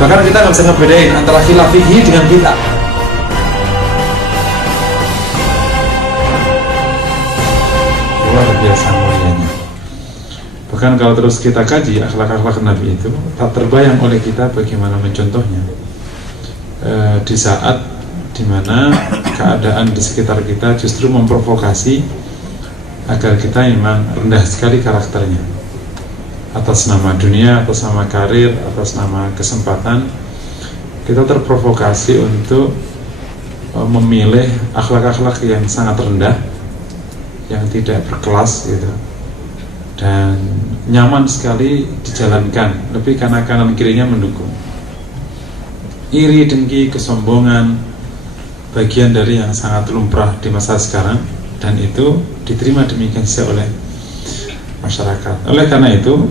Bahkan kita nggak bisa ngebedain antara khilaf fikih dengan bid'ah. Luar biasa mulianya. Bahkan kalau terus kita kaji akhlak-akhlak Nabi itu, tak terbayang oleh kita bagaimana mencontohnya di saat dimana keadaan di sekitar kita justru memprovokasi agar kita memang rendah sekali karakternya. Atas nama dunia, atas nama karir, atas nama kesempatan, kita terprovokasi untuk memilih akhlak-akhlak yang sangat rendah, yang tidak berkelas gitu, dan nyaman sekali dijalankan, lebih karena kanan kirinya mendukung. Iri, dengki, kesombongan bagian dari yang sangat lumrah di masa sekarang, dan itu diterima demikian saja oleh masyarakat. Oleh karena itu,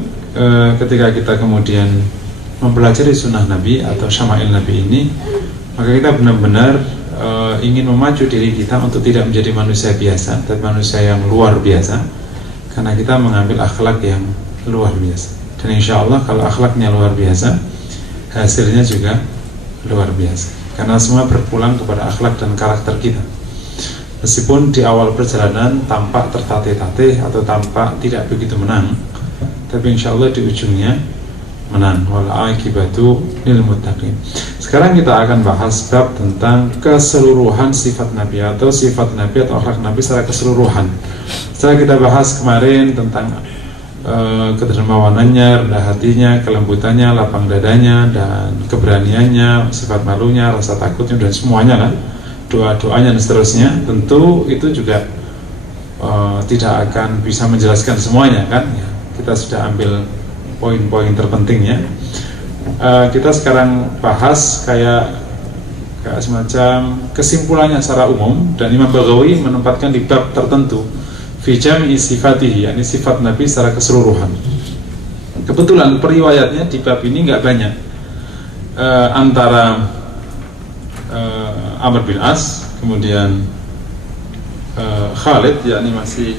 ketika kita kemudian mempelajari sunnah Nabi atau syama'il Nabi ini, maka kita benar-benar ingin memacu diri kita untuk tidak menjadi manusia biasa, tapi manusia yang luar biasa, karena kita mengambil akhlak yang luar biasa. Dan insya Allah kalau akhlaknya luar biasa, hasilnya juga luar biasa, karena semua berpulang kepada akhlak dan karakter kita. Meskipun di awal perjalanan tampak tertatih-tatih atau tampak tidak begitu menang, tapi insya Allah di ujungnya menang. Wal aqibatu lil muttaqin. Sekarang kita akan bahas bab tentang keseluruhan sifat Nabi atau sifat Nabi atau akhlak Nabi secara keseluruhan. Setelah kita bahas kemarin tentang kedermawanannya, rendah hatinya, kelembutannya, lapang dadanya, dan keberaniannya, sifat malunya, rasa takutnya, dan semuanya lah, doa-doanya dan seterusnya. Tentu itu juga tidak akan bisa menjelaskan semuanya kan ya. Kita sudah ambil poin-poin terpentingnya. Kita sekarang bahas kayak semacam kesimpulannya secara umum, dan Imam Baghawi menempatkan di bab tertentu fi jam'i sifatihi, yakni sifat Nabi secara keseluruhan. Kebetulan periwayatnya di bab ini nggak banyak, antara Amr bin As, kemudian Khalid, yakni masih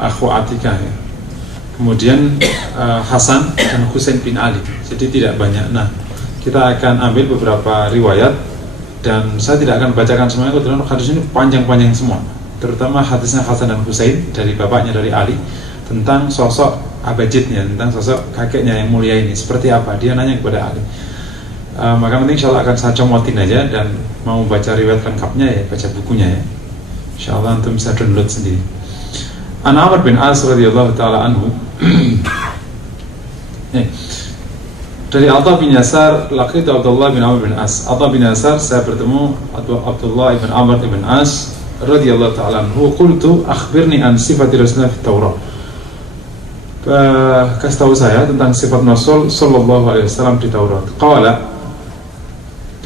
Akhu Atikah ya. Kemudian Hasan dan Husain bin Ali. Jadi tidak banyak. Nah, kita akan ambil beberapa riwayat, dan saya tidak akan bacakan semuanya, karena hadis ini panjang-panjang semua, terutama hadisnya Hasan dan Husain dari bapaknya, dari Ali, tentang sosok abajidnya, tentang sosok kakeknya yang mulia ini seperti apa. Dia nanya kepada Ali. Maka nanti insya Allah akan saya comotin aja, dan mau baca riwayat lengkapnya ya baca bukunya ya. Insya Allah antum bisa download sendiri. An Amr bin As radhiyallahu taala anhu. Dari Atha bin Yasar, laqitu Abdullah bin Amr bin As. Atha bin Yasar, saya bertemu Abdullah bin Amr bin As radhiyallahu taala anhu. Qultu akhbirni an sifati Rasulullah fi Taurat. Kasih tahu saya tentang sifat Rasul sallallahu alaihi wasallam di Taurat. Qala,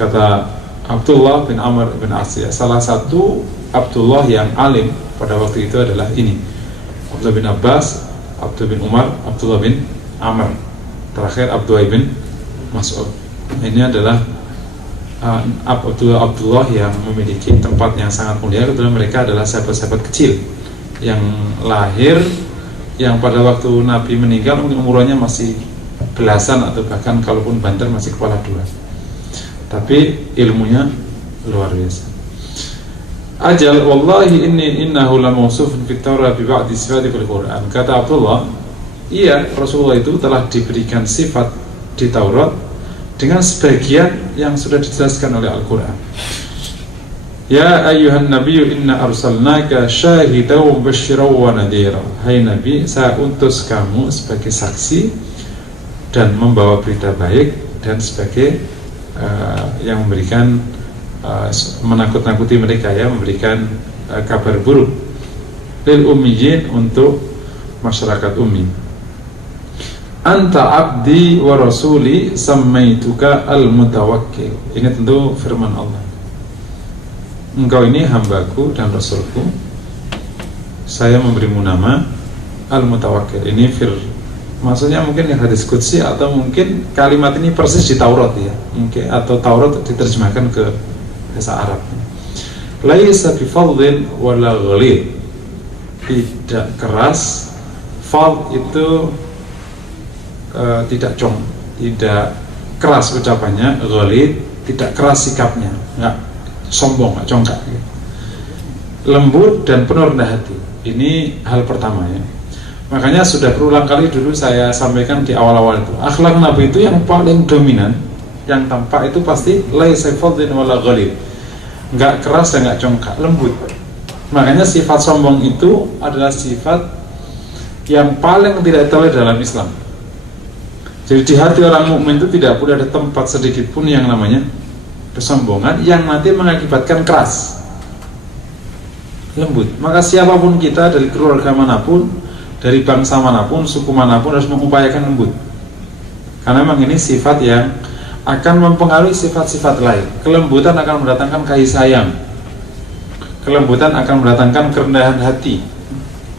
kata Abdullah bin Amr bin As, ya, salah satu Abdullah yang alim pada waktu itu adalah ini, Abdullah bin Abbas, Abdullah bin Umar, Abdullah bin Amr, terakhir Abdullah bin Mas'ud. Ini adalah Abdullah yang memiliki tempat yang sangat mulia. Kebetulan mereka adalah sahabat-sahabat kecil yang lahir, yang pada waktu Nabi meninggal umurnya masih belasan, atau bahkan kalaupun banter masih kepala dua, tapi ilmunya luar biasa. Ajal wallahi innahu la mawsufun fit Taurat bi ba'di sifati fil Quran. Kata Abdullah, iya, Rasulullah itu telah diberikan sifat di Taurat dengan sebagian yang sudah dijelaskan oleh Al-Quran. Ya ayyuhan nabiyyu inna arsalnaka syahidan wa mubasysyiran wa nadhira. Hai Nabi, saya utus kamu sebagai saksi dan membawa berita baik, dan sebagai yang memberikan menakut-nakuti mereka, ya, memberikan kabar buruk lil ummiyin, untuk masyarakat ummi. Anta abdi wa rasuli sammaituka al-mutawakkil. Ini tentu firman Allah. Engkau ini hambaku dan rasulku, saya memberimu nama al-mutawakkil. Ini maksudnya mungkin yang hadis qudsi, atau mungkin kalimat ini persis di Taurat ya, mungkin, atau Taurat diterjemahkan ke bahasa Arab. Laisa bifadhin wala ghalid, tidak keras. Fadh itu tidak keras ucapannya, ghalid, tidak keras sikapnya, nggak sombong, nggak congkak gitu. Lembut dan penuh rendah hati. Ini hal pertama ya. Makanya sudah berulang kali dulu saya sampaikan di awal-awal itu, akhlak Nabi itu yang paling dominan, yang tampak itu pasti laisa fadhin wala ghalid, nggak keras dan nggak congkak, lembut. Makanya sifat sombong itu adalah sifat yang paling tidak terlihat dalam Islam. Jadi di hati orang mukmin itu tidak boleh ada tempat sedikit pun yang namanya kesombongan yang nanti mengakibatkan keras. Lembut. Maka siapapun kita, dari keluarga manapun, dari bangsa manapun, suku manapun, harus mengupayakan lembut. Karena memang ini sifat yang akan mempengaruhi sifat-sifat lain. Kelembutan akan mendatangkan kasih sayang. Kelembutan akan mendatangkan kerendahan hati.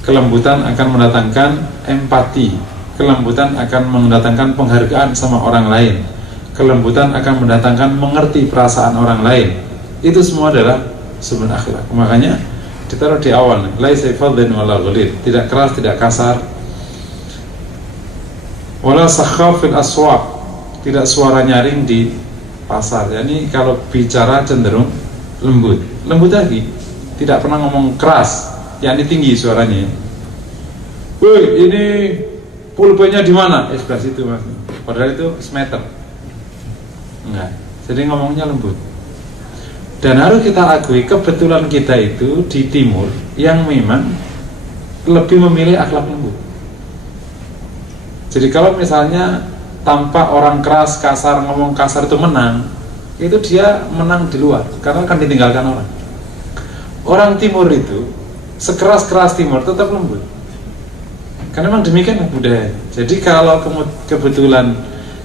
Kelembutan akan mendatangkan empati. Kelembutan akan mendatangkan penghargaan sama orang lain. Kelembutan akan mendatangkan mengerti perasaan orang lain. Itu semua adalah sumber akhlak. Makanya ditaruh di awal, laisa fadhin wala ghalid, tidak keras, tidak kasar. Wala sakhaf fil aswaq, tidak suara nyaring di pasar. Yani kalau bicara cenderung lembut lagi, tidak pernah ngomong keras, yakni tinggi suaranya. Woi, ini pulpennya di mana? Sebelah situ mas. Padahal itu semeter. Enggak. Jadi ngomongnya lembut. Dan harus kita akui kebetulan kita itu di timur yang memang lebih memilih akhlak lembut. Jadi kalau misalnya tampak orang keras, kasar, ngomong kasar itu menang, itu dia menang di luar karena akan ditinggalkan orang. Orang timur itu sekeras-keras timur tetap lembut. Karena memang demikian budaya. Jadi kalau kebetulan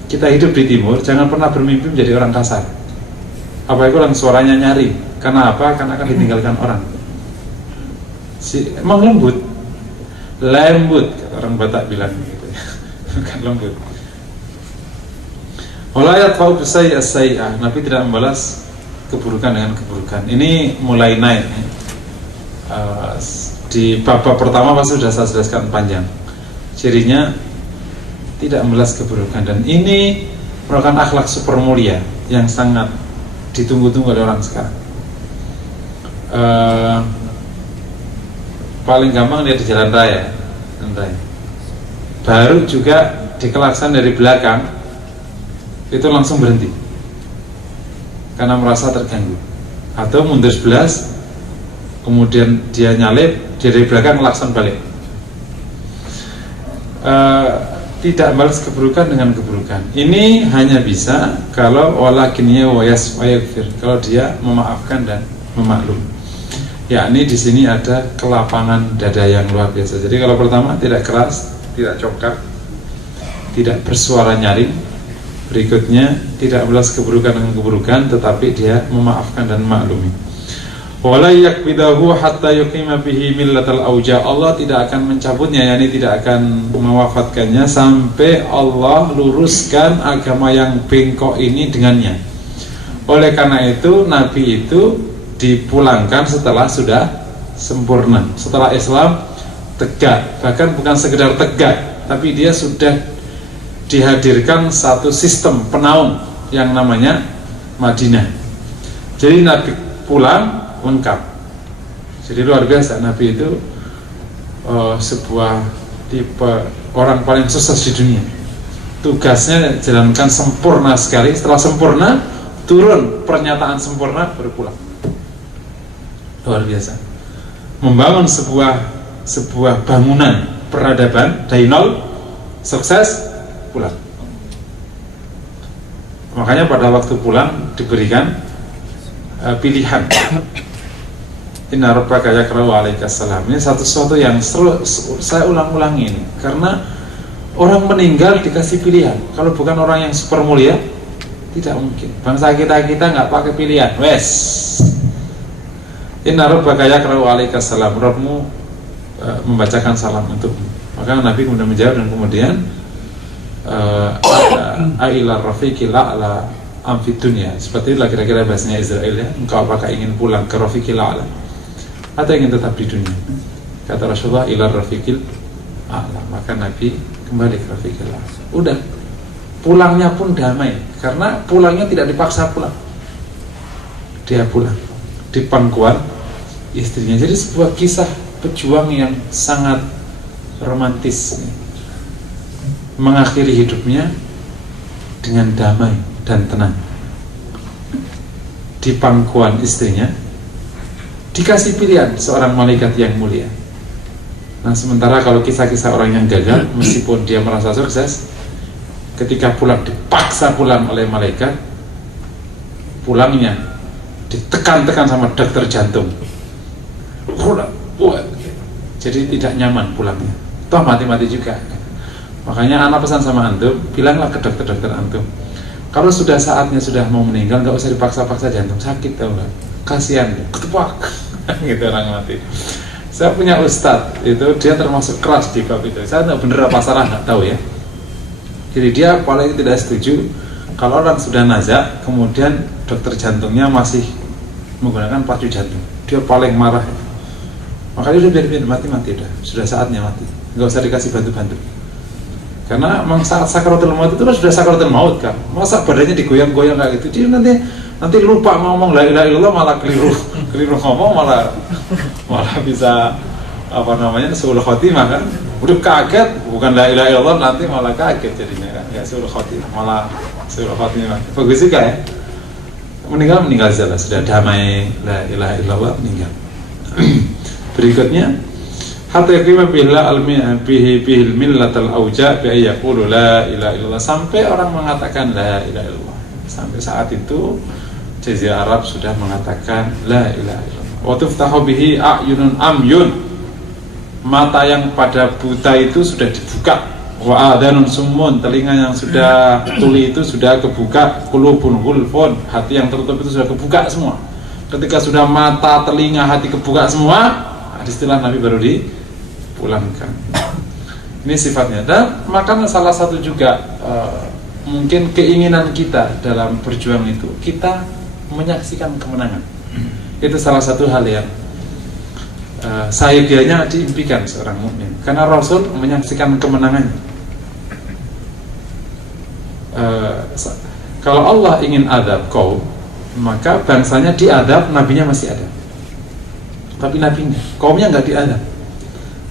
kita hidup di timur, jangan pernah bermimpi menjadi orang kasar. Apalagi orang suaranya nyaring. Karena apa? Karena akan ditinggalkan orang. Emang lembut, kata orang Batak bilang gitu ya. Bukan lembut. Walayat fa'u bisai as-say'ah, Nabi tidak membalas keburukan dengan keburukan. Ini mulai naik. Di bab pertama pasti sudah saya jelaskan panjang. Cirinya tidak membalas keburukan, dan ini merupakan akhlak super mulia yang sangat ditunggu-tunggu oleh orang sekarang. Paling gampang dia di jalan raya. Baru juga dikelaksan dari belakang, itu langsung berhenti karena merasa terganggu, atau mundur 11, kemudian dia nyalip, dia dari belakang ngelakson balik. Tidak balas keburukan dengan keburukan. Ini hanya bisa kalau walakinnya wayasfir, kalau dia memaafkan dan memaklum. Yakni di sini ada kelapangan dada yang luar biasa. Jadi kalau pertama tidak keras, tidak congkak, tidak bersuara nyaring. Berikutnya tidak balas keburukan dengan keburukan, tetapi dia memaafkan dan memaklumi. Wala yakbidahu hatta yuqima bihi millatal auja. Allah tidak akan mencabutnya, yakni tidak akan mewafatkannya sampai Allah luruskan agama yang bengkok ini dengannya. Oleh karena itu Nabi itu dipulangkan setelah sudah sempurna, setelah Islam tegak. Bahkan bukan sekedar tegak, tapi dia sudah dihadirkan satu sistem penaung yang namanya Madinah. Jadi Nabi pulang lengkap. Jadi luar biasa. Nabi itu sebuah tipe orang paling sukses di dunia. Tugasnya jalankan sempurna sekali. Setelah sempurna, turun pernyataan sempurna, baru pulang. Luar biasa. Membangun sebuah bangunan peradaban dari nol, sukses, pulang. Makanya pada waktu pulang diberikan pilihan. Inna rabbaka yakra'u 'alaikas salam. Ini sesuatu yang saya ulang-ulangi ini, karena orang meninggal dikasih pilihan. Kalau bukan orang yang super mulia, tidak mungkin. Bangsa kita nggak pakai pilihan. Wes. Inna rabbaka yakra'u 'alaikas salam. Rabbmu membacakan salam untukmu. Maka Nabi kemudian menjawab, dan kemudian ila rafiqil a'la amfid dunia. Seperti itulah kira-kira bahasanya Israel ya. Engkau apakah ingin pulang ke rafiqil a'la atau ingin tetap di dunia? Kata Rasulullah, ila rafiqil a'la. Maka Nabi kembali ke Rafiqillah. Udah, pulangnya pun damai, karena pulangnya tidak dipaksa pulang. Dia pulang di pangkuan istrinya. Jadi sebuah kisah pejuang yang sangat romantis, mengakhiri hidupnya dengan damai dan tenang di pangkuan istrinya, dikasih pilihan seorang malaikat yang mulia. Nah, sementara kalau kisah-kisah orang yang gagal, meskipun dia merasa sukses, ketika pulang dipaksa pulang oleh malaikat, pulangnya ditekan-tekan sama dokter jantung, jadi tidak nyaman pulangnya, toh mati-mati juga. Makanya anak pesan sama antum, bilanglah ke dokter-dokter antum, kalau sudah saatnya sudah mau meninggal, nggak usah dipaksa-paksa jantung, sakit tau nggak, kasihan, ketepak gitu orang mati. Saya punya ustadz, itu dia termasuk keras di bab itu. Saya nggak bener apa salah nggak tahu ya. Jadi dia paling tidak setuju kalau orang sudah nazak, kemudian dokter jantungnya masih menggunakan pacu jantung. Dia paling marah. Makanya udah biar mati-mati udah, sudah saatnya mati, nggak usah dikasih bantu-bantu. Karena memang saat sakaratul maut itu sudah sakaratul maut kan. Masa badannya digoyang-goyang kayak gitu, dia nanti lupa ngomong la ilaha illallah, malah keliru ngomong, malah bisa apa namanya suul khotimah kan. Udah kaget, bukan la ilaha illallah, nanti malah kaget jadinya kan. Ya suul khotimah, malah suul khotimah. Bagus juga ya. Meninggal sudah damai, la ilaha illallah, meninggal. Berikutnya, hatta yakima bihil millatal auja bi ayyaqulu la ilaha illallah, sampai orang mengatakan la ilaha illallah. Sampai saat itu Jazirah Arab sudah mengatakan la ilaha illallah. Wa tuftahu bihi a'yunun amyun, mata yang pada buta itu sudah dibuka. Wa adanun summun, telinga yang sudah tuli itu sudah kebuka. Qulubun ghulfun, hati yang tertutup itu sudah kebuka semua. Ketika sudah mata, telinga, hati kebuka semua, istilah Nabi baru dipulangkan. Ini sifatnya. Dan makanya salah satu juga mungkin keinginan kita dalam berjuang itu, kita menyaksikan kemenangan. Itu salah satu hal yang sahagianya diimpikan seorang mukmin, karena Rasul menyaksikan kemenangannya. Kalau Allah ingin adab kaum, maka bangsanya diadab, nabinya masih ada. Tapi nabinya, kaumnya nggak diadab,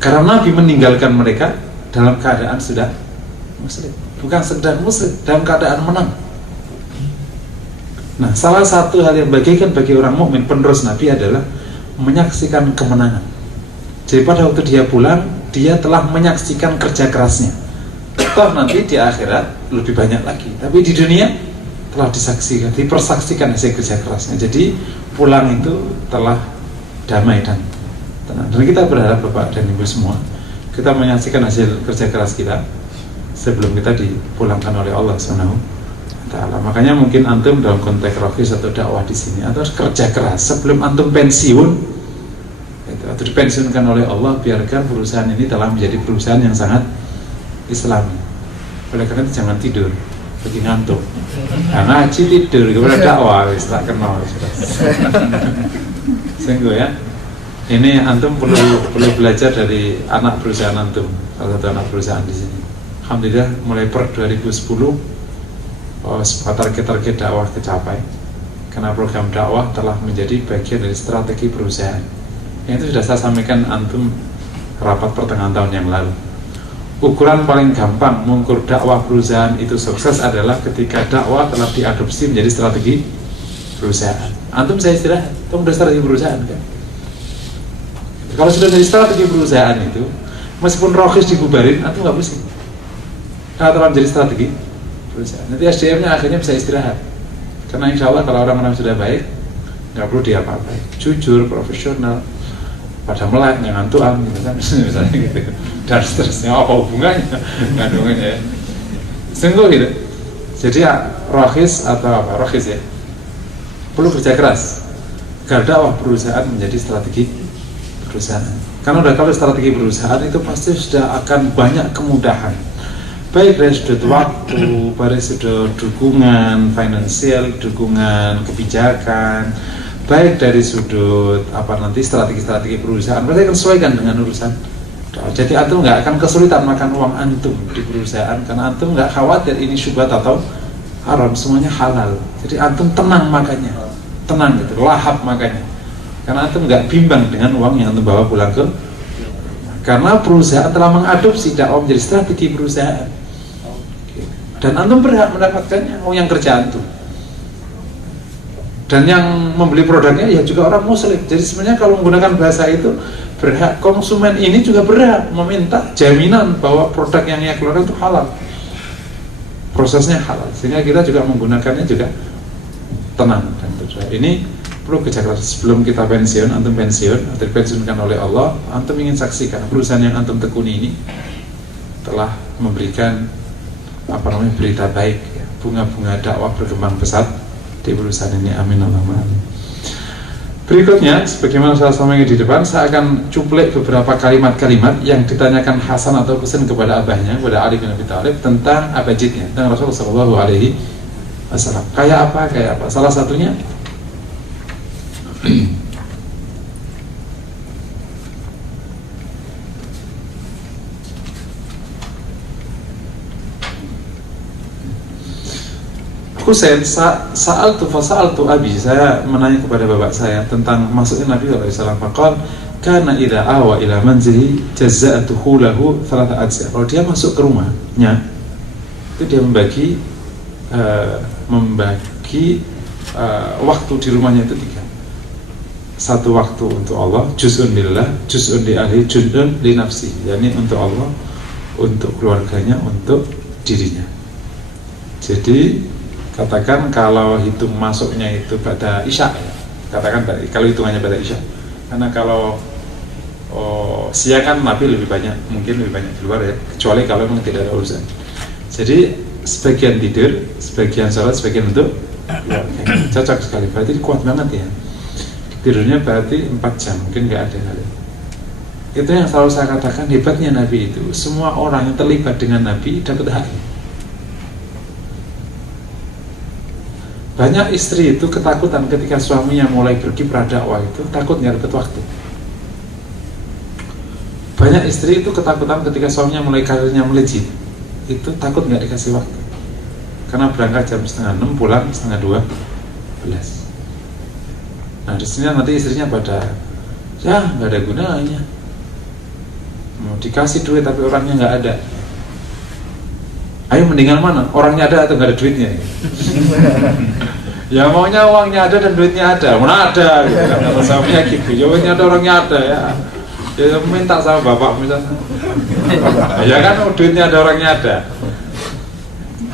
karena Nabi meninggalkan mereka dalam keadaan sudah muslim, bukan sedang muslim, dalam keadaan menang. Nah, salah satu hal yang bagikan bagi orang mukmin penerus Nabi adalah menyaksikan kemenangan. Jadi pada waktu dia pulang, dia telah menyaksikan kerja kerasnya. Toh nanti di akhirat lebih banyak lagi, tapi di dunia telah disaksikan, dipersaksikan hasil kerja kerasnya. Jadi pulang itu telah damai dan tenang. Dan kita berharap Bapak dan Ibu semua, kita menyaksikan hasil kerja keras kita sebelum kita dipulangkan oleh Allah Subhanahu wa Ta'ala. Makanya mungkin antum dalam konteks rokis atau dakwah di sini, atau kerja keras sebelum antum pensiun, atau dipensiunkan oleh Allah, biarkan perusahaan ini telah menjadi perusahaan yang sangat Islami. Oleh karena itu jangan tidur, lagi ngantuk. Nah, ngaji tidur, kemudian dakwah, wis tak kenal. Sungguh ya. Ini antum perlu belajar dari anak perusahaan antum, salah satu anak perusahaan di sini. Alhamdulillah mulai per 2010 target-target dakwah tercapai, karena program dakwah telah menjadi bagian dari strategi perusahaan. Yang itu sudah saya sampaikan antum rapat pertengahan tahun yang lalu. Ukuran paling gampang mengukur dakwah perusahaan itu sukses adalah ketika dakwah telah diadopsi menjadi strategi perusahaan. Antum saya istirahat, itu sudah strategi perusahaan kan? Kalau sudah jadi strategi perusahaan itu, meskipun rohis dibubarin, antum nggak pusing. Karena telah menjadi strategi perusahaan. Nanti SDM-nya akhirnya bisa istirahat. Karena insya Allah kalau orang-orang sudah baik, nggak perlu dia apa-apain, jujur, profesional, pada melek, ngantuan gitu kan, misalnya gitu. Dan seterusnya, apa hubungannya ngandungannya ya. Sungguh gitu. Jadi ya, rohis atau apa, rohis ya, perlu kerja keras agar dakwah perusahaan menjadi strategi perusahaan. Karena udah kalau strategi perusahaan itu pasti sudah akan banyak kemudahan, baik dari sudut waktu, dari sudut dukungan finansial, dukungan kebijakan, baik dari sudut apa nanti strategi-strategi perusahaan, mereka akan sesuaikan dengan urusan Jadi antum nggak akan kesulitan makan uang antum di perusahaan karena antum nggak khawatir ini syubhat atau haram, semuanya halal. Jadi antum tenang makannya, tenang gitu, lahap makannya. Karena antum nggak bimbang dengan uang yang antum bawa pulang ke, karena perusahaan telah mengadopsi dakwah menjadi strategi perusahaan. Dan antum berhak mendapatkannya, yang kerja antum. Dan yang membeli produknya ya juga orang muslim. Jadi sebenarnya kalau menggunakan bahasa itu, berhak konsumen ini juga berhak meminta jaminan bahwa produk yang ia keluarkan itu halal, prosesnya halal, sehingga kita juga menggunakannya juga tenang. Dan ini perlu kejagaan sebelum kita pensiun, antum pensiun atau dipensiunkan oleh Allah, antum ingin saksikan perusahaan yang antum tekuni ini telah memberikan berita baik, ya. Bunga-bunga dakwah berkembang pesat di perusahaan ini. Amin Allahumma amin. Berikutnya, sebagaimana saya sampaikan di depan, saya akan cuplek beberapa kalimat-kalimat yang ditanyakan Hasan atau Husain kepada abahnya, kepada Ali bin Abi Thalib, tentang abajidnya, tentang Rasulullah Shallallahu Alaihi Wasallam. Kayak apa? Salah satunya, Husain, sa'altu abi, saya menanya kepada bapak saya tentang masuknya Nabi SAW. Faqal kana idza awa ila manzili jazza'atuhu lahu thalatha ajza. Kalau dia masuk ke rumahnya, itu dia membagi waktu di rumahnya itu 3. Satu waktu untuk Allah, juz'un lillah, juz'un li ahli, juz'un li nafsi. Yani untuk Allah, untuk keluarganya, untuk dirinya. Jadi katakan kalau hitung masuknya itu pada Isya, ya. Katakan kalau hitungannya pada Isya. Karena kalau siang kan Nabi mungkin lebih banyak di luar, ya, kecuali kalau memang tidak ada urusan. Jadi sebagian tidur, sebagian sholat, sebagian untuk ya, cocok sekali. Berarti kuat banget ya. Tidurnya berarti 4 jam, mungkin nggak ada kali. Itu yang selalu saya katakan, hebatnya Nabi itu, semua orang yang terlibat dengan Nabi dapat haknya. Banyak istri itu ketakutan ketika suaminya mulai berkiprah dakwah itu, takut nggak dapat waktu. Banyak istri itu ketakutan ketika suaminya mulai karirnya melejit, itu takut nggak dikasih waktu. Karena berangkat jam 5:30, pulang 11:30. Nah di sini nanti istrinya pada, ya nggak ada gunanya. Mau dikasih duit tapi orangnya nggak ada. Ayo mendingan mana? Orangnya ada atau nggak ada duitnya? Ya maunya uangnya ada dan duitnya ada. Mana ada? Gitu kan? Kata suaminya gitu. Jawabnya ada, orangnya ada ya. Ya minta sama bapak misalnya. Ya kan duitnya ada, orangnya ada.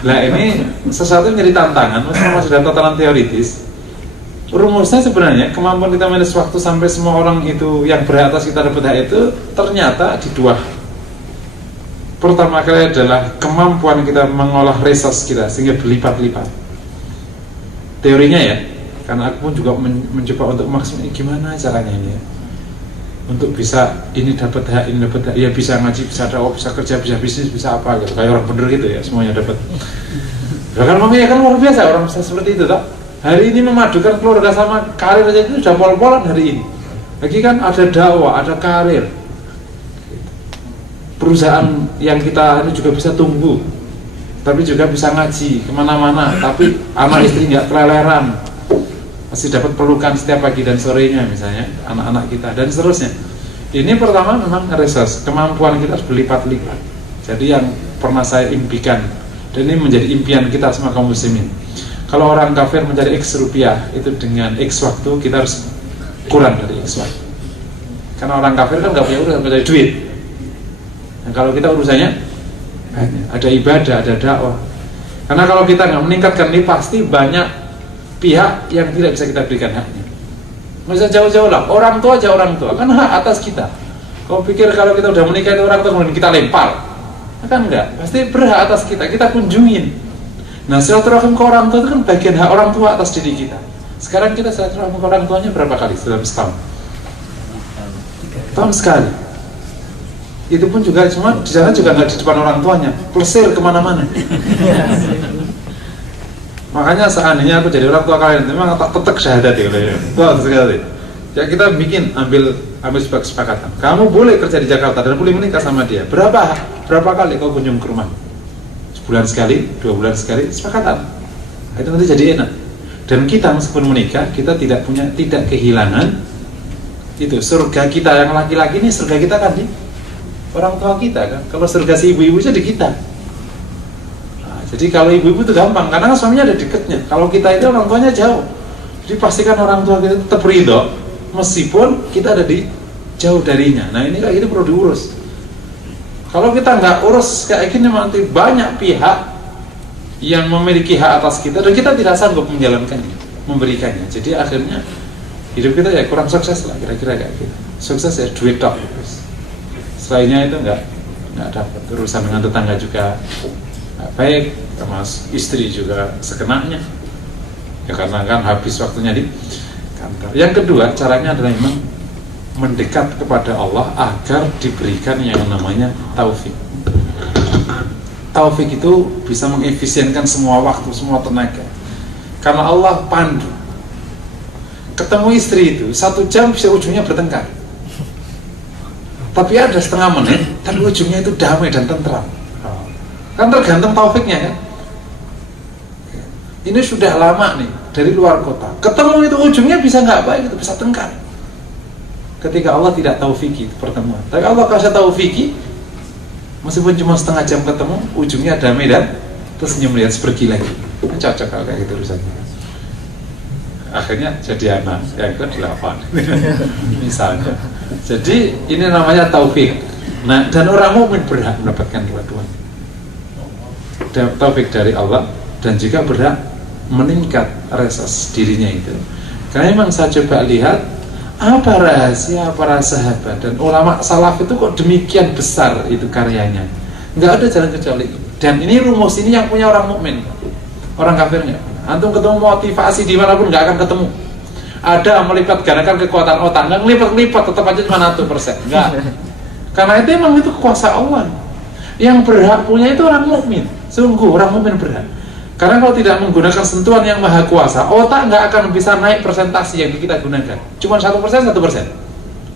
Nah ini sesuatu yang jadi tantangan. Masih ada tatanan teoritis. Rumusnya sebenarnya kemampuan kita manage waktu sampai semua orang itu yang berhak atas kita dapat hak itu ternyata di 2. Pertama kali adalah kemampuan kita mengolah resource kita sehingga berlipat-lipat. Teorinya ya, karena aku pun juga mencoba untuk maksimal gimana caranya ini ya, untuk bisa ini dapat hak, ini dapat hak, ya bisa ngaji, bisa dakwah, bisa kerja, bisa bisnis, bisa apa gitu, kayak orang bener gitu ya, semuanya dapat. Bahkan mamanya kan luar biasa orang bisa seperti itu tak? Hari ini memadukan keluarga sama karir aja itu sudah pol-polan hari ini. Lagi kan ada dakwah, ada karir. Perusahaan yang kita ini juga bisa tumbuh, tapi juga bisa ngaji kemana-mana, tapi anak istri nggak keleleran, masih dapat pelukan setiap pagi dan sorenya misalnya anak-anak kita dan seterusnya. Ini pertama memang resource, kemampuan kita harus berlipat-lipat. Jadi yang pernah saya impikan dan ini menjadi impian kita semua kaum muslimin, kalau orang kafir mencari X rupiah itu dengan X waktu, kita harus kurang dari X waktu, karena orang kafir kan nggak punya urusan mencari duit. Nah, kalau kita urusannya ada ibadah, ada dakwah. Karena kalau kita nggak meningkatkan ini, pasti banyak pihak yang tidak bisa kita berikan haknya. Nggak usah jauh-jauh lah, orang tua aja, orang tua kan hak atas kita. Kau pikir kalau kita udah menikah itu orang tua kemudian kita lempar? Kan enggak, pasti berhak atas kita, kita kunjungin. Nah silaturahim ke orang tua itu kan bagian hak orang tua atas diri kita. Sekarang kita silaturahim ke orang tuanya berapa kali dalam setahun? Tahun sekali. Itu pun juga cuma di sana juga nggak di depan orang tuanya, plesir kemana-mana. Makanya seandainya aku jadi orang tua kalian, memang tak tetek syahadat ya, tua sekali. Ya kita ambil sebuah kesepakatan. Kamu boleh kerja di Jakarta dan boleh menikah sama dia. Berapa kali kau kunjung ke rumah? Sebulan sekali, 2 bulan sekali, kesepakatan. Itu nanti jadi enak. Dan kita meskipun menikah, kita tidak kehilangan itu surga kita yang laki-laki ini. Surga kita kan di orang tua kita kan. Kalau surga si ibu-ibu jadi kita. Nah, jadi kalau ibu-ibu itu gampang karena suaminya ada dekatnya. Kalau kita itu orang tuanya jauh. Jadi pastikan orang tua kita tetap ridho meskipun kita ada di jauh darinya. Nah ini kayak gitu perlu diurus. Kalau kita nggak urus kayak gini nanti banyak pihak yang memiliki hak atas kita dan kita tidak sanggup menjalankannya, memberikannya. Jadi akhirnya hidup kita ya kurang sukses lah, kira-kira kayak gitu. Sukses ya duit tok. Selainnya itu nggak dapat. Urusan dengan tetangga juga nggak baik, sama istri juga sekenanya. Ya karena kan habis waktunya di kantor. Yang kedua caranya adalah memang mendekat kepada Allah agar diberikan yang namanya taufik. Taufik itu bisa mengefisienkan semua waktu, semua tenaga. Karena Allah pandu. Ketemu istri itu 1 jam bisa ujungnya bertengkar. Tapi ada setengah menit, tapi ujungnya itu damai dan tentram. Kan tergantung taufiknya kan. Ini sudah lama nih dari luar kota. Ketemu itu ujungnya bisa nggak baik, itu bisa tengkar. Ketika Allah tidak taufiki itu pertemuan. Tapi Allah kasih taufiki, meskipun cuma setengah jam ketemu, ujungnya damai dan terus senyum lihat pergi lagi. Cocok kalau kayak gitu urusannya. Akhirnya jadi anak yang ke-8 misalnya. Jadi ini namanya taufik. Nah, dan orang mukmin berhak mendapatkan dua-duanya. Taufik dari Allah dan juga berhak meningkat resas dirinya itu. Karena memang saya coba lihat apa rahasia para sahabat dan ulama salaf itu kok demikian besar itu karyanya. Nggak ada jalan kecuali. Dan ini rumus ini yang punya orang mukmin. Orang kafir nggak. Antum ketemu motivasi dimanapun nggak akan ketemu. Ada melipat gandakan kekuatan otak, nggak ngelipat-ngelipat tetap aja cuma 1%. Nggak. Karena itu memang itu kuasa Allah. Yang berhak punya itu orang mukmin. Sungguh orang mukmin berhak. Karena kalau tidak menggunakan sentuhan yang maha kuasa, otak nggak akan bisa naik persentasi yang kita gunakan. Cuma 1%.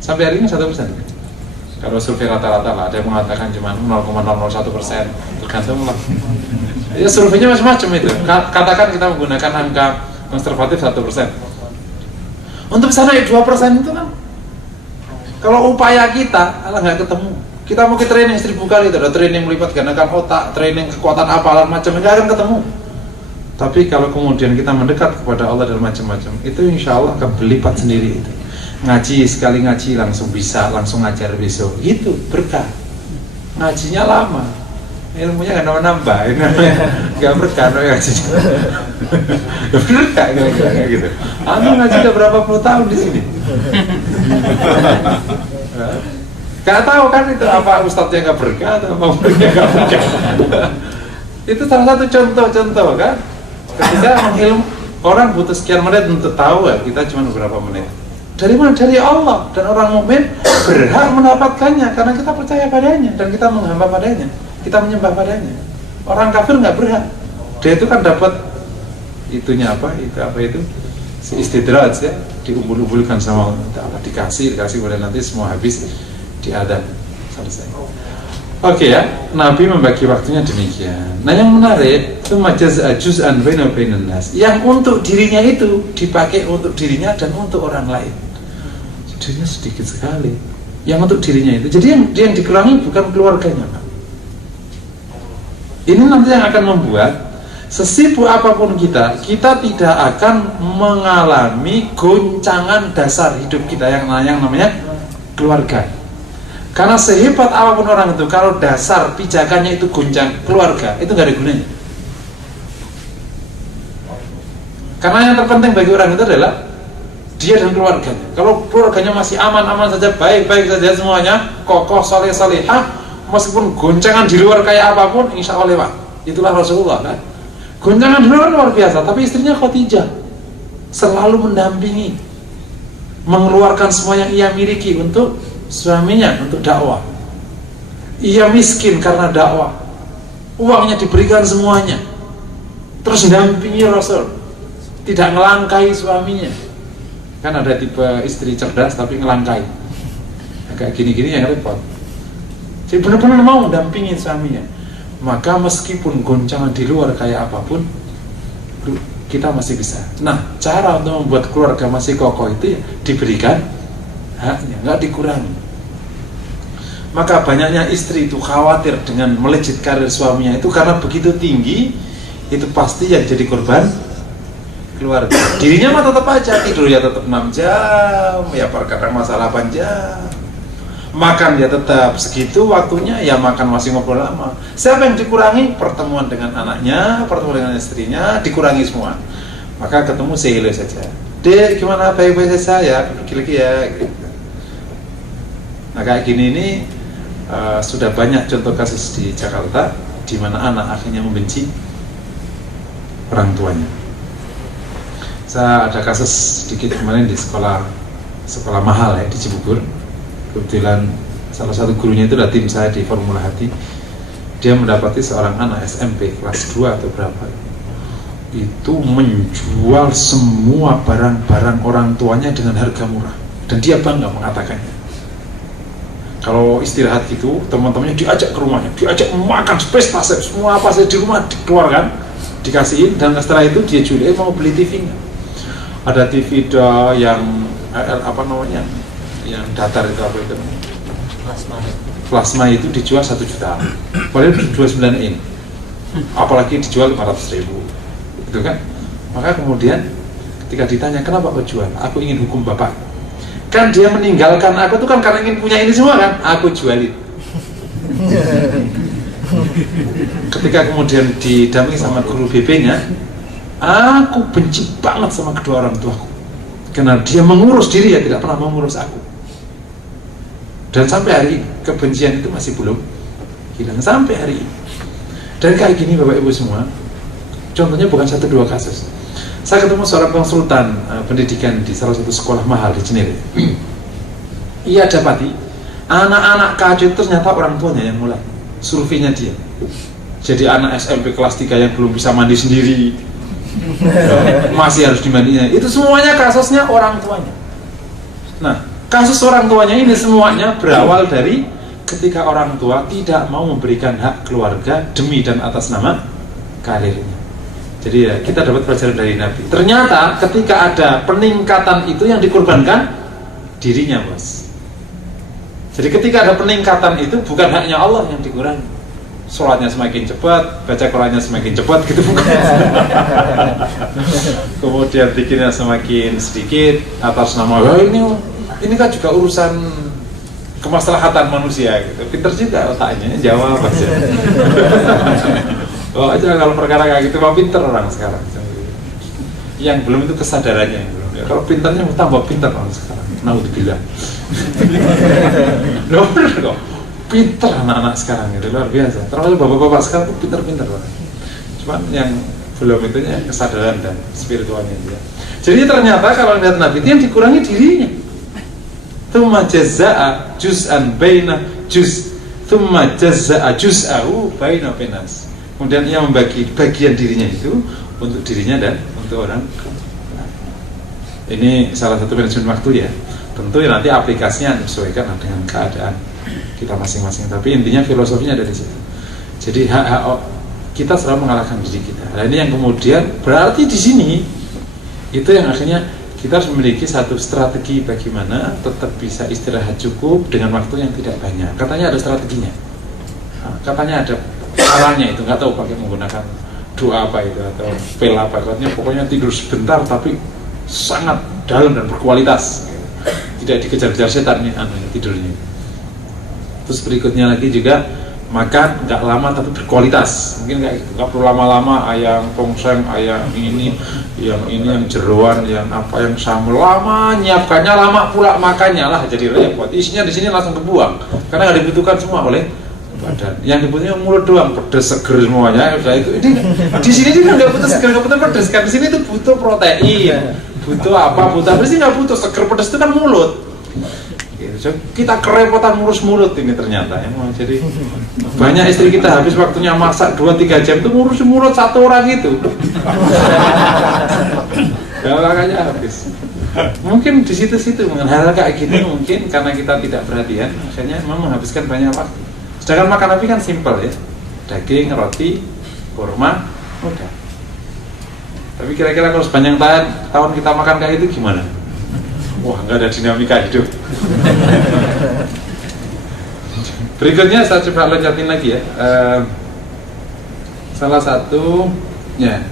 Sampai hari ini 1%. Kalau survei rata-rata lah, ada yang mengatakan cuma 0,001%, tergantung lah. Ya surveinya macam-macam itu. Katakan kita menggunakan angka konservatif 1%. Untuk bisa naik 2% itu kan, kalau upaya kita, nggak ketemu. Kita mau ke training 1000 kali, itu ada training melipat gandakan otak, training kekuatan apalan macam, nggak akan ketemu. Tapi kalau kemudian kita mendekat kepada Allah dan macam-macam, itu insya Allah akan berlipat sendiri itu. Ngaji sekali ngaji langsung bisa, langsung ngajar besok. Gitu, berkah. Ngajinya lama, ilmunya nggak nambah-nambah, nggak berkah ngajinya. Berkah kayak gitu. Anu ngaji udah berapa puluh tahun di sini. Gak tahu kan itu apa ustadznya nggak berkah atau apa muridnya nggak berkah. Itu salah satu contoh-contoh kan. Ketika ilmu orang butuh sekian menit untuk tahu ya, kita cuma beberapa menit. Dari mana? Dari Allah. Dan orang mukmin berhak mendapatkannya karena kita percaya padanya dan kita menghamba padanya, kita menyembah padanya. Orang kafir nggak berhak. Dia itu kan dapat itunya apa itu si istidraj ya, diumbul-umbulkan sama apa dikasih boleh nanti semua habis diadab selesai. Oke ya, Nabi membagi waktunya demikian. Nah yang menarik itu juz'an baina bainan nas. Yang untuk dirinya itu dipakai untuk dirinya dan untuk orang lain. Dirinya sedikit sekali. Yang untuk dirinya itu. Jadi yang dikurangi bukan keluarganya, Pak. Ini nanti yang akan membuat sesibuk apapun kita tidak akan mengalami goncangan dasar hidup kita yang namanya keluarga. Karena sehebat apapun orang itu, kalau dasar pijakannya itu goncang keluarga, itu nggak ada gunanya. Karena yang terpenting bagi orang itu adalah dia dan keluarganya. Kalau keluarganya masih aman-aman saja, baik-baik saja semuanya, kokoh, soleh-solehah, meskipun goncangan di luar kayak apapun, insya Allah lewat. Itulah Rasulullah kan. Goncangan di luar luar biasa, tapi istrinya Khadijah selalu mendampingi, mengeluarkan semua yang ia miliki untuk suaminya, untuk dakwah. Ia miskin karena dakwah, uangnya diberikan semuanya, terus mendampingi Rasul, tidak ngelangkai suaminya. Kan ada tipe istri cerdas tapi ngelangkai, kayak gini-gini yang repot. Jadi benar-benar mau dampingin suaminya. Maka meskipun goncangan di luar kayak apapun, kita masih bisa. Nah, cara untuk membuat keluarga masih kokoh itu ya diberikan haknya, nggak dikurangi. Maka banyaknya istri itu khawatir dengan melejit karir suaminya itu karena begitu tinggi, itu pasti yang jadi korban keluarga. Dirinya mah tetap aja tidur ya tetap 6 jam, ya kadang masalah 8 jam. Makan ya tetap segitu waktunya, ya makan masih ngobrol lama. Siapa yang dikurangi? Pertemuan dengan anaknya, pertemuan dengan istrinya, dikurangi semua. Maka ketemu sehelo saja. Dek, gimana baik-baik saja ya, lagi ya gitu. Nah kayak gini ini sudah banyak contoh kasus di Jakarta di mana anak akhirnya membenci orang tuanya. Saya ada kasus sedikit kemarin di sekolah mahal ya di Cibubur. Kebetulan salah satu gurunya itu adalah tim saya di Formula Hati. Dia mendapati seorang anak SMP kelas 2 atau berapa itu menjual semua barang-barang orang tuanya dengan harga murah, dan dia bangga mengatakannya. Kalau istirahat gitu, teman-temannya diajak ke rumahnya, diajak makan pesta, semua apa saja di rumah dikeluarkan, dikasihin, dan setelah itu dia jual, mau beli TV-nya. Ada TV yang apa namanya, yang datar itu apa itu? Plasma itu dijual 1 juta, padahal dijual 9 in, apalagi dijual 500.000, gitu kan? Maka kemudian ketika ditanya kenapa kau jual, aku ingin hukum bapak. Kan dia meninggalkan aku tuh kan karena ingin punya ini semua kan, aku jualin. Ketika kemudian didampingi sama guru BP-nya, aku benci banget sama kedua orang tuaku karena dia mengurus diri ya tidak pernah mengurus aku. Dan sampai hari ini kebencian itu masih belum hilang sampai hari ini. Dan kayak gini Bapak Ibu semua, contohnya bukan 1-2 kasus. Saya ketemu seorang konsultan pendidikan di salah satu sekolah mahal di Cinere. Ia dapati anak-anak kacau ternyata orang tuanya yang mulai surveinya dia. Jadi anak SMP kelas 3 yang belum bisa mandi sendiri, masih harus dimandinya, itu semuanya kasusnya orang tuanya. Nah, kasus orang tuanya ini semuanya berawal dari ketika orang tua tidak mau memberikan hak keluarga demi dan atas nama karirnya. Jadi ya kita dapat pelajaran dari Nabi. Ternyata ketika ada peningkatan itu yang dikorbankan dirinya, bos. Jadi ketika ada peningkatan itu bukan haknya Allah yang dikurangi. Sholatnya semakin cepat, baca Qurannya semakin cepat gitu bukan. Kemudian pikirnya semakin sedikit atas nama ini kan juga urusan kemaslahatan manusia gitu. Pinter juga otaknya, jawab aja. Oh aja kalau perkara kayak gitu mah pinter orang sekarang. Yang belum itu kesadarannya yang belum. Ya, kalau pinternya tambah pinter orang sekarang. Naudzubillah. Loh bener kok. Pinter anak-anak sekarang itu luar biasa. Termasuk bapak-bapak sekarang tuh pinter-pinter orang. Cuman yang belum itunya kesadaran dan spiritualnya dia. Jadi ternyata kalau lihat Nabi itu yang dikurangi dirinya. Tsumma jazza'a juz'an baina juz. Tsumma jazza'a juz'ahu baina penas. Kemudian ia membagi bagian dirinya itu untuk dirinya dan untuk orang. Ini salah satu manajemen waktu ya. Tentu ya nanti aplikasinya disesuaikan dengan keadaan kita masing-masing. Tapi intinya filosofinya dari situ. Jadi hak-hak kita selalu mengalahkan diri kita. Nah ini yang kemudian berarti di sini itu yang akhirnya kita harus memiliki satu strategi bagaimana tetap bisa istirahat cukup dengan waktu yang tidak banyak. Katanya ada strateginya. Nah, katanya ada caranya itu, nggak tahu pakai menggunakan doa apa itu atau pel apa, katanya pokoknya tidur sebentar tapi sangat dalam dan berkualitas, tidak dikejar-kejar setan nih tidurnya. Terus berikutnya lagi juga makan nggak lama tapi berkualitas, mungkin kayak gitu, nggak perlu lama-lama ayam tongseng, ayam ini yang jeroan, yang apa yang sambal, lama nyiapkannya lama pula makannya lah jadi repot. Isinya di sini langsung kebuang karena nggak dibutuhkan semua oleh badan. Yang dibutuhnya mulut doang, pedes seger semuanya. Udah itu. Ini di sini juga nggak butuh seger, nggak butuh pedes kan. Di sini itu butuh protein, butuh apa? Butuh apa sih? Nggak butuh seger, pedes itu kan mulut. Gitu. Kita kerepotan ngurus mulut ini ternyata. Ya. Jadi banyak istri kita habis waktunya masak 2-3 jam itu ngurus mulut satu orang itu. Ya makanya habis. Mungkin di situ-situ hal kayak gini mungkin karena kita tidak perhatian, akhirnya memang menghabiskan banyak waktu. Sedangkan makan Nabi kan simpel ya, daging, roti, kurma, udah. Tapi kira-kira kalau sepanjang tahun kita makan kayak itu gimana? Wah, nggak ada dinamika hidup. Berikutnya saya coba lanjutin lagi ya. Salah satunya,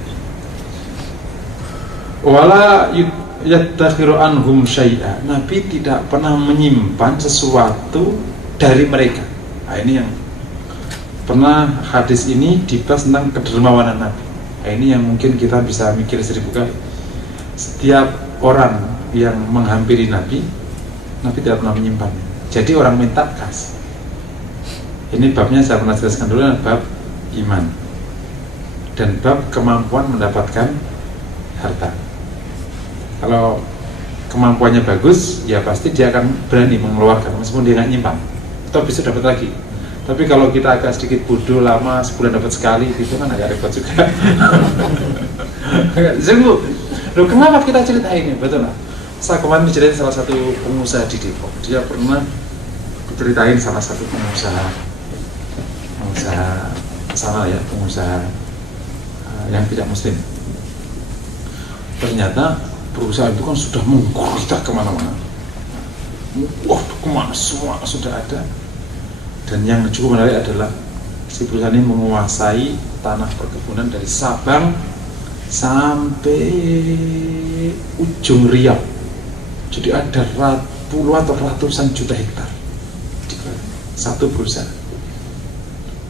wala yattakhiru anhum syai'a. Nabi tidak pernah menyimpan sesuatu dari mereka. Nah, ini yang pernah hadis ini dibahas tentang kedermawanan Nabi. Nah, ini yang mungkin kita bisa mikir 1000 kali. Setiap orang yang menghampiri Nabi, Nabi tidak pernah menyimpannya. Jadi orang minta kasih. Ini babnya saya pernah jelaskan dulu, bab iman dan bab kemampuan mendapatkan harta. Kalau kemampuannya bagus, ya pasti dia akan berani mengeluarkan meskipun dia nggak nyimpan. Atau bisa dapat lagi. Tapi kalau kita agak sedikit bodoh, lama sebulan dapat sekali, itu kan agak repot juga. Sungguh, loh kenapa kita cerita ini? Betul lah. Saya kemarin diceritain salah satu pengusaha di Depok. Dia pernah ceritain salah satu pengusaha sana ya, pengusaha yang tidak muslim. Ternyata perusahaan itu kan sudah menggurita kemana-mana. Wah, kemana semua sudah ada. Dan yang cukup menarik adalah si perusahaan ini menguasai tanah perkebunan dari Sabang sampai ujung Riau. Jadi ada puluhan atau ratusan juta hektar di satu perusahaan.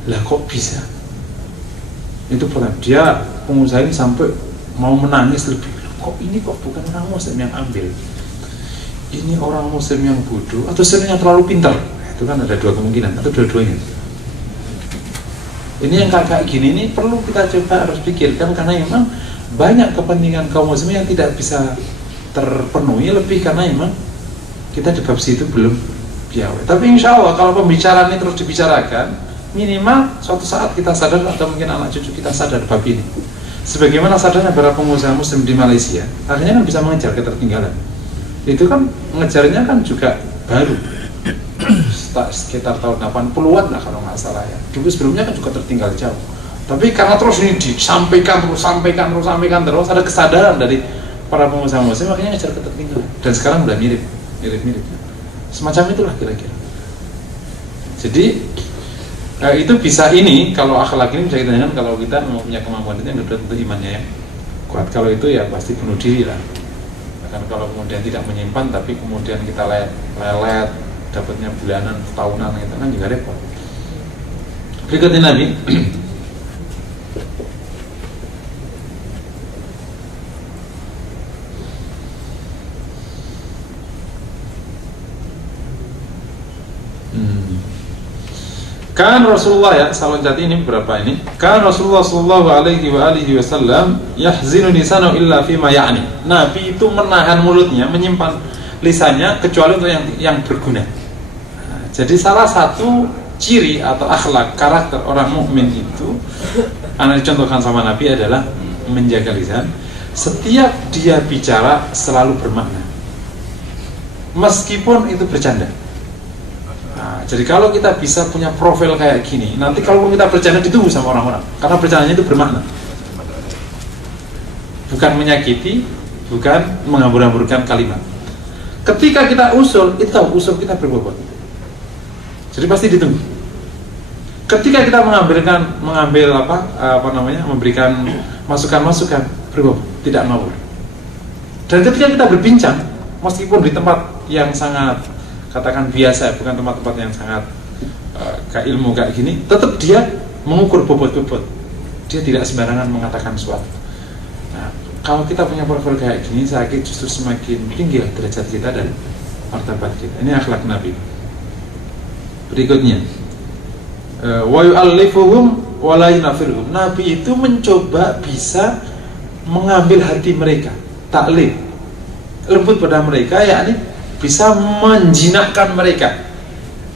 Lah kok bisa? Itu pernah dia pengusaha ini sampai mau menangis lebih. Kok ini kok bukan orang muslim yang ambil? Ini orang muslim yang bodoh atau yang terlalu pintar? Itu kan ada dua kemungkinan, atau dua-duanya. Ini yang kayak gini ini perlu kita coba harus pikirkan, karena memang banyak kepentingan kaum muslim yang tidak bisa terpenuhi, lebih karena memang kita di bab situ belum piawai. Tapi insya Allah kalau pembicaraan ini terus dibicarakan, minimal suatu saat kita sadar, atau mungkin anak cucu kita sadar bab ini. Sebagaimana sadarnya para pengusaha muslim di Malaysia, akhirnya kan bisa mengejar ketertinggalan. Itu kan mengejarnya kan juga baru. Sekitar tahun 80-an lah kalau nggak salah ya. Dulu sebelumnya kan juga tertinggal jauh. Tapi karena terus ini disampaikan terus, ada kesadaran dari para pengusaha muslim, makanya ngejar ketertinggalan. Dan sekarang udah mirip. Semacam itulah kira-kira. Jadi itu bisa ini, kalau akhlak ini bisa kita dengan kalau kita punya kemampuan itu yang kedua tentu imannya ya kuat. Kalau itu ya pasti bunuh diri lah. Kan kalau kemudian tidak menyimpan tapi kemudian kita lelet dapatnya bulanan, tahunan gitu kan juga repot. Berikutnya Nabi kan Rasulullah ya, salah jati ini berapa ini? Kan Rasulullah sallallahu alaihi wasallam yahzinu lisanu illa fima ya'ni. Nabi itu menahan mulutnya, menyimpan lisannya kecuali untuk yang berguna. Jadi salah satu ciri atau akhlak karakter orang mukmin itu, anak dicontohkan sama Nabi adalah menjaga lisan. Setiap dia bicara selalu bermakna, meskipun itu bercanda. Nah, jadi kalau kita bisa punya profil kayak gini, nanti kalau kita bercanda ditunggu sama orang-orang, karena bercandanya itu bermakna, bukan menyakiti, bukan menghambur-hamburkan kalimat. Ketika kita usul, itu tahu usul kita berbobot. Jadi pasti ditunggu. Ketika kita memberikan masukan-masukan berbobot, tidak ngawur. Dan ketika kita berbincang, meskipun di tempat yang sangat katakan biasa, bukan tempat-tempat yang sangat kayak ilmu kayak gini, tetap dia mengukur bobot-bobot. Dia tidak sembarangan mengatakan sesuatu. Nah, kalau kita punya profil kayak gini, saya yakin justru semakin tinggi derajat kita dan martabat kita. Ini akhlak Nabi. Berikutnya, wa yu'allifuhum wa la yunafirhum. Nabi itu mencoba bisa mengambil hati mereka, taklif, lembut pada mereka, yakni bisa menjinakkan mereka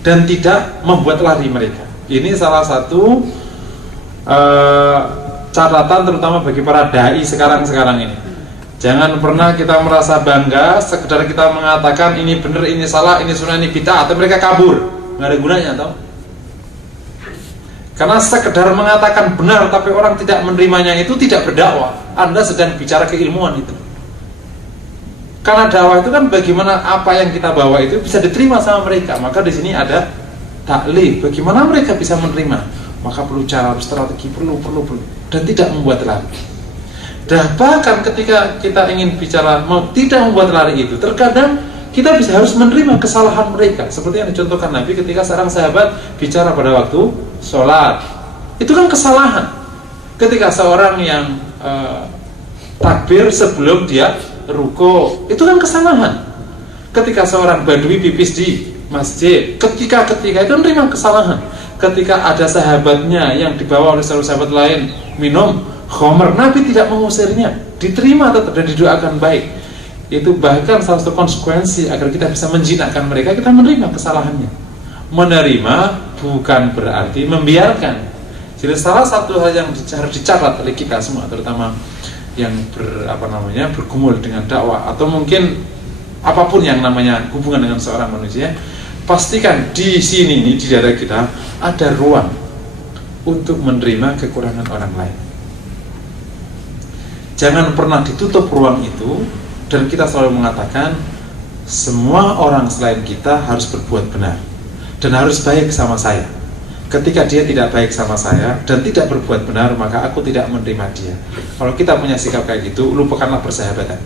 dan tidak membuat lari mereka. Ini salah satu catatan terutama bagi para dai sekarang ini. Jangan pernah kita merasa bangga sekedar kita mengatakan ini benar, ini salah, ini sunnah, ini bid'ah, atau mereka kabur, nggak ada gunanya, tau? Karena sekedar mengatakan benar tapi orang tidak menerimanya itu tidak berdakwah. Anda sedang bicara keilmuan itu. Karena dakwah itu kan bagaimana apa yang kita bawa itu bisa diterima sama mereka. Maka di sini ada taklif. Bagaimana mereka bisa menerima? Maka perlu cara, strategi, perlu dan tidak membuat lari. Dan bahkan ketika kita ingin bicara tidak membuat lari itu, terkadang kita harus menerima kesalahan mereka. Seperti yang dicontohkan Nabi ketika seorang sahabat bicara pada waktu sholat. Itu kan kesalahan. Ketika seorang yang takbir sebelum dia ruko, itu kan kesalahan. Ketika seorang badui pipis di masjid, ketika itu menerima kesalahan. Ketika ada sahabatnya yang dibawa oleh sahabat lain minum khamr, Nabi tidak mengusirnya, diterima tetap dan didoakan baik. Itu bahkan salah satu konsekuensi agar kita bisa menjinakkan mereka, kita menerima kesalahannya. Menerima bukan berarti membiarkan. Jadi salah satu hal yang harus dicatat oleh kita semua, terutama yang bergumul dengan dakwah atau mungkin apapun yang namanya hubungan dengan seorang manusia, pastikan di sini nih, di dada kita ada ruang untuk menerima kekurangan orang lain. Jangan pernah ditutup ruang itu. Dan kita selalu mengatakan semua orang selain kita harus berbuat benar dan harus baik sama saya. Ketika dia tidak baik sama saya dan tidak berbuat benar, maka aku tidak menerima dia. Kalau kita punya sikap kayak gitu, lupakanlah persahabatan.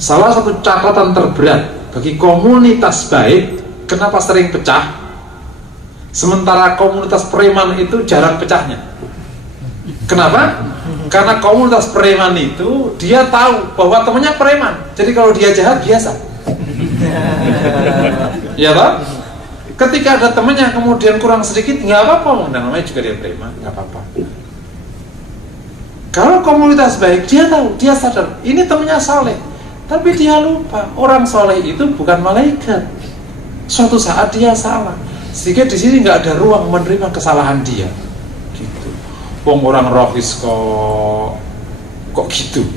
Salah satu catatan terberat bagi komunitas baik, kenapa sering pecah? Sementara komunitas preman itu jarang pecahnya. Kenapa? Karena komunitas preman itu dia tahu bahwa temannya preman. Jadi kalau dia jahat biasa. Ya toh? Ketika ada temannya kemudian kurang sedikit, nggak apa-apa, namanya juga dia preman, nggak apa-apa. Kalau komunitas baik, dia tahu, dia sadar ini temannya saleh, tapi dia lupa orang saleh itu bukan malaikat. Suatu saat dia salah, sehingga di sini nggak ada ruang menerima kesalahan dia. Wong orang rohis kok gitu,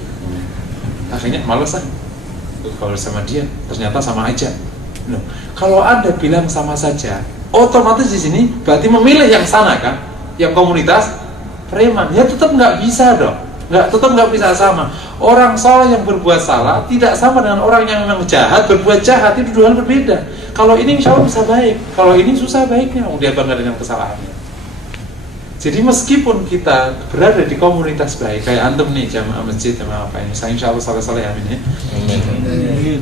akhirnya males kalau sama dia, ternyata sama aja. Loh, kalau Anda bilang sama saja, otomatis di sini berarti memilih yang sana kan, yang komunitas preman. Ya tetap nggak bisa dong, tetap nggak bisa sama. Orang salah yang berbuat salah tidak sama dengan orang yang memang jahat berbuat jahat, itu dua hal berbeda. Kalau ini insya Allah bisa baik, kalau ini susah baiknya, dia bangga dengan kesalahannya. Jadi meskipun kita berada di komunitas baik, kayak antum nih jamaah masjid, jamaah apa ini, saya insya Allah saleh-saleh amin ya.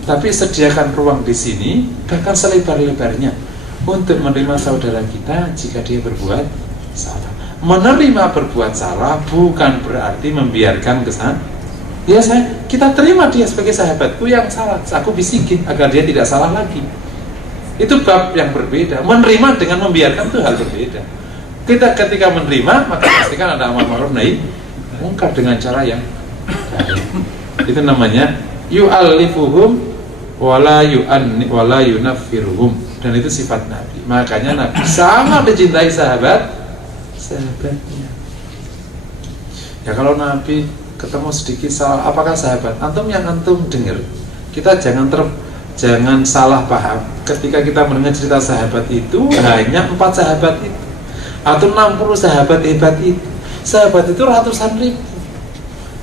Tapi sediakan ruang di sini, bahkan selebar-lebarnya untuk menerima saudara kita jika dia berbuat salah. Menerima berbuat salah bukan berarti membiarkan kesalahan. Ya kita terima dia sebagai sahabatku yang salah, aku bisikin agar dia tidak salah lagi. Itu bab yang berbeda. Menerima dengan membiarkan itu hal berbeda. Kita ketika menerima, maka pastikan ada amal ma'ruf nahi munkar dengan cara yang baik. Itu namanya yu'allifuhum wala yunaffiruhum, dan itu sifat Nabi. Makanya Nabi sangat mencintai sahabatnya. Ya kalau Nabi ketemu sedikit salah, apakah sahabat? Antum yang antum dengar, kita jangan salah paham. Ketika kita mendengar cerita sahabat itu hanya 4 sahabat itu atau 60 sahabat hebat itu. Sahabat itu ratusan ribu.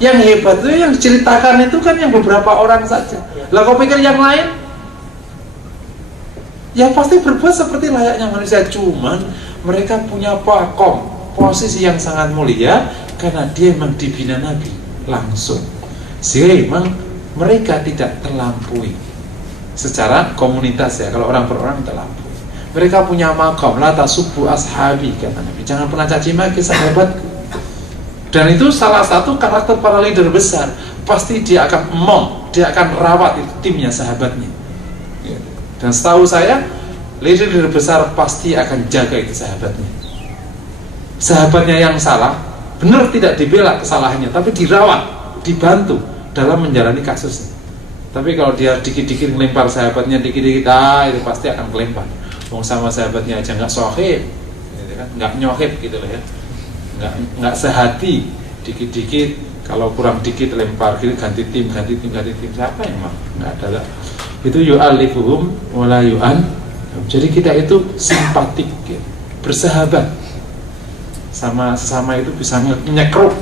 Yang hebat itu yang diceritakan itu kan yang beberapa orang saja. Lah kau pikir yang lain? Ya pasti berbuat seperti layaknya manusia, cuman mereka punya posisi yang sangat mulia karena dia memang dibina Nabi langsung. Sehingga memang mereka tidak terlampaui secara komunitas ya. Kalau orang per orang terlampaui. Mereka punya maqam, la tasubbu ashabi, kata Nabi, jangan pernah caci maki sahabatku. Dan itu salah satu karakter para leader besar. Pasti dia akan dia akan rawat itu timnya, sahabatnya. Dan setahu saya, leader besar pasti akan jaga itu sahabatnya. Sahabatnya yang salah, benar tidak dibela kesalahannya, tapi dirawat, dibantu dalam menjalani kasusnya. Tapi kalau dia dikit-dikit melempar sahabatnya, dikit-dikit, itu pasti akan kelempar. Wong sama sahabatnya aja nggak sohib, gitu kan? Nggak nyohib gitu loh ya, nggak sehati, dikit-dikit Kalau kurang dikit lempar kiri, ganti tim. Siapa yang mau? Nggak ada lah. Itu yu'alifuhum wala yu'an. Jadi kita itu simpatik, ya, bersahabat sama sesama itu bisa nyekruk.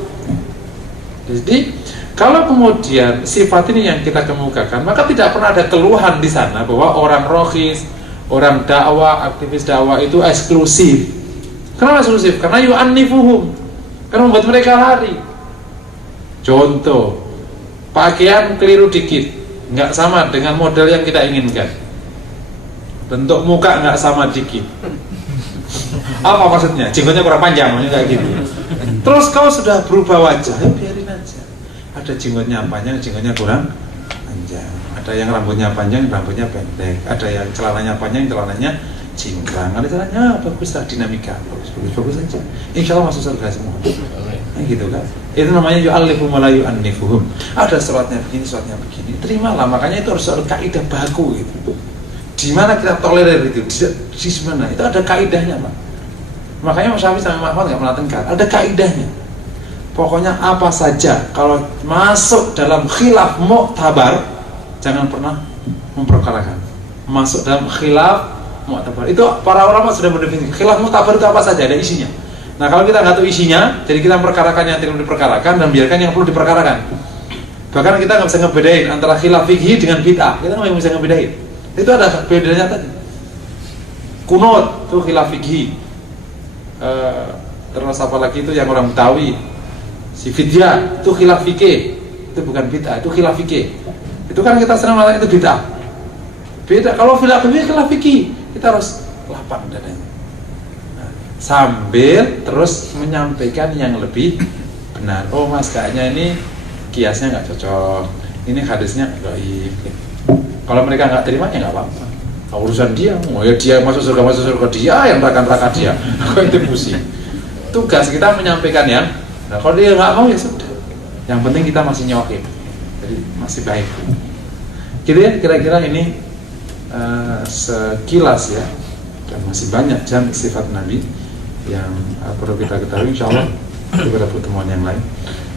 Jadi kalau kemudian sifat ini yang kita kemukakan, maka tidak pernah ada keluhan di sana bahwa orang rohis, orang dakwah, aktivis dakwah itu eksklusif. Kenapa eksklusif? Karena yu'annifuhum, karena membuat mereka lari. Contoh, pakaian keliru dikit, nggak sama dengan model yang kita inginkan. Bentuk muka nggak sama dikit. Apa maksudnya? Jenggotnya kurang panjang, maksudnya kayak gitu. Terus kau sudah berubah wajah, ya biarin aja. Ada jenggotnya panjang, jenggotnya kurang panjang. Ada yang rambutnya panjang, rambutnya pendek. Ada yang celananya panjang, celananya cingkrang. Ada celananya bagus lah, dinamika, bagus aja. Insya Allah masuk surga semua. Gitu kan? Itu namanya yu'allifum wa la yu'annifuhum. Ada sholatnya begini, terimalah. Makanya itu harus soal kaidah baku gitu. Di mana kita tolerir itu? Di mana? Itu ada kaidahnya, Pak. Makanya Mas Syafi'i sama Mahmud nggak pernah tengkar. Ada kaidahnya. Pokoknya apa saja kalau masuk dalam khilaf mu'tabar, jangan pernah memperkarakan. Masuk dalam khilaf mu'tabar. Itu para ulama sudah mendefinisikan. Khilaf mu'tabar itu apa saja? Ada isinya. Nah kalau kita nggak tahu isinya, jadi kita memperkarakan yang tidak diperkarakan dan biarkan yang perlu diperkarakan. Bahkan kita nggak bisa ngebedain antara khilaf fikhi dengan bid'ah. Kita nggak bisa ngebedain. Itu ada bedanya tadi. Kunut itu khilaf fikhi. Terus apa lagi itu yang orang Betawi, si fidyah itu khilaf fikih. Itu bukan bid'ah, itu khilaf fikih. Itu kan kita sering mengatakan itu bid'ah. Beda kalau khilaf fikih, kita harus lapang dadanya. Sambil terus menyampaikan yang lebih benar. Oh mas, kayaknya ini kiasnya nggak cocok, ini hadisnya dhaif. Kalau mereka nggak terima ya nggak apa-apa. Urusan dia, ya dia masuk surga dia yang neraka dia. Kok itu pusing. Tugas kita menyampaikan yang. Nah, kalau dia nggak mau ya sudah. Yang penting kita masih nyokin, jadi masih baik. Gitu ya, kira-kira ini sekilas ya, dan masih banyak sifat Nabi yang perlu kita ketahui. Insyaallah pada pertemuan yang lain.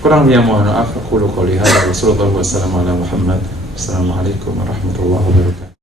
Kurang lebih mohon maaf. Aku qouli hadza wa sallallahu wasallam ala Muhammad. Assalamualaikum warahmatullahi wabarakatuh.